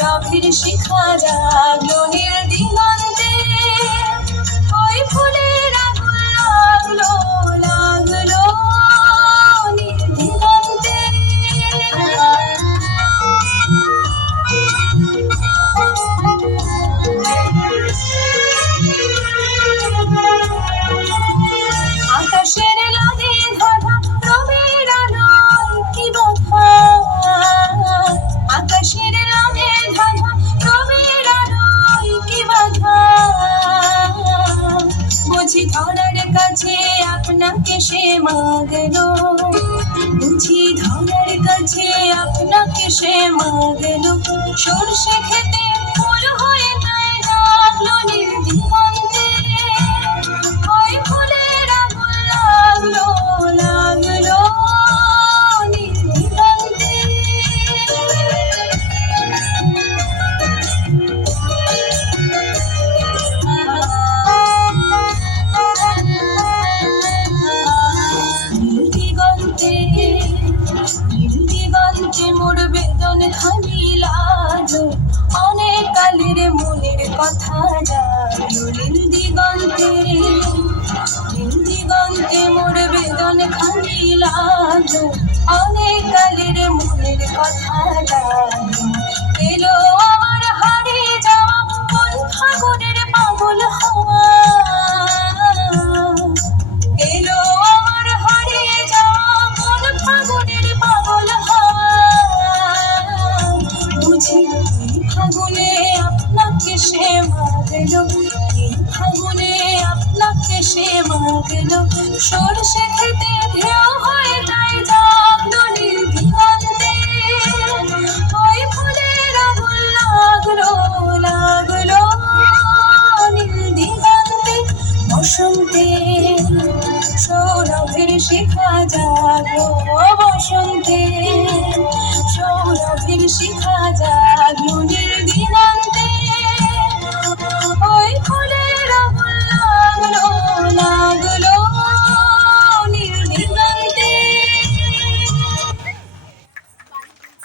সুরভির শিখা জাগলো নীল দিগন্তে, ওই ফুলের আগুন লাগলো লাগলো নীল দিগন্তে। আকাশের লালে ধাঁধা রবির আলোয় কি বাধা, আকাশের লালে ধাঁধা রবির আলোয় কি বাধা। বুঝি ধরার কাছে আপনাকে সে মাগলো, বুঝি ধরার কাছে আপনাকে সে মাগলো। সরষে খেতে ফুল হয়ে তাই ডাকলো নীল দিগন্তে, ওই ফুলের আগুন লাগলো লাগলো নীল দিগন্তে। নীল দিগন্তে নীল দিগন্তে মোর বেদন খানি লাগলো, অনেক কালের মনের কথা জাগলো নীল দিগন্তে। নীল দিগন্তে মোর বেদন খানি লাগলো, অনেক কালের মনের কথা জাগলো। এলো আমার হারিয়ে যাওয়া কোন ফাগুনের পাগল হাওয়া, এলো আমার হারিয়ে যাওয়া কোন ফাগুনের পাগল হাওয়া। বুঝি এই ফাগুনে আপনাকে সে মাগলো, এই ফাগুনে আপনাকে সে মাগলো। সরষে খেতে ঢেউ